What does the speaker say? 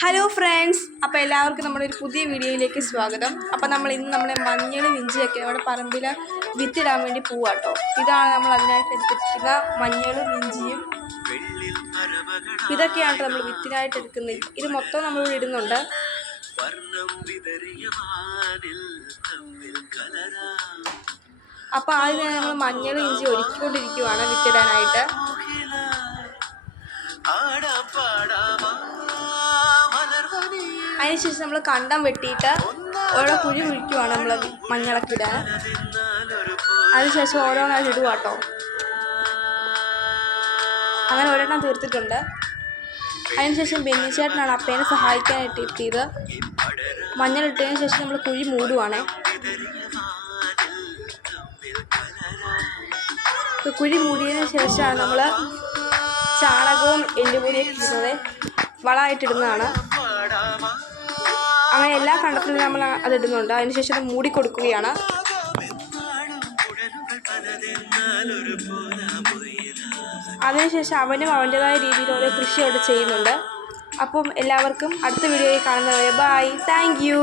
Hello friends, അപ്പോൾ എല്ലാവർക്കും നമ്മുടെ ഒരു പുതിയ വീഡിയോയിലേക്ക് സ്വാഗതം. അപ്പോൾ ഇന്ന് നമ്മുടെ മഞ്ഞളും ഇഞ്ചിയൊക്കെ നമ്മുടെ പറമ്പിൽ വിത്തിടാൻ വേണ്ടി പോവാട്ടോ. ഇതാണ് നമ്മൾ അതിനായിട്ട് എടുത്തിരിക്കുന്ന മഞ്ഞളും ഇഞ്ചിയും. ഇതൊക്കെയാണ് നമ്മൾ വിത്തിനായിട്ട് എടുക്കുന്നത്. ഇത് മൊത്തം നമ്മൾ ഇടുന്നുണ്ട്. അപ്പോൾ ആദ്യം നമ്മൾ മഞ്ഞളും ഇഞ്ചി ഒരുക്കിക്കൊണ്ടിരിക്കുവാണ് വിത്തിടാനായിട്ട്. അതിനുശേഷം നമ്മൾ കണ്ടം വെട്ടിയിട്ട് ഓരോ കുഴി കുഴിക്കുവാണ് നമ്മൾ മഞ്ഞളൊക്കെ ഇടാൻ. അതിനുശേഷം ഓരോന്നായിട്ട് ഇടുക കേട്ടോ. അങ്ങനെ ഒരെണ്ണം തീർത്തിട്ടുണ്ട്. അതിനുശേഷം ബെന്നിച്ചേട്ടനാണ് അപ്പേനെ സഹായിക്കാനായിട്ട് എത്തിയത്. മഞ്ഞളിട്ടതിന് ശേഷം നമ്മൾ കുഴി മൂടുവാണേ. കുഴി മൂടിയതിന് ശേഷമാണ് നമ്മൾ ചാണകവും എല്ലുപൊടിയൊക്കെ ഇടുന്നത്. വളമായിട്ടിടുന്നതാണ്. അങ്ങനെ എല്ലാ കണ്ടത്തിലും നമ്മൾ അതിടുന്നുണ്ട്. അതിനുശേഷം അത് മൂടി കൊടുക്കുകയാണ്. അതിനുശേഷം അവനും അവൻ്റെതായ രീതിയിൽ ഓരോ കൃഷി അവിടെ ചെയ്യുന്നുണ്ട്. അപ്പം എല്ലാവർക്കും അടുത്ത വീഡിയോയിൽ കാണുന്നവരെ ബൈ. Thank you.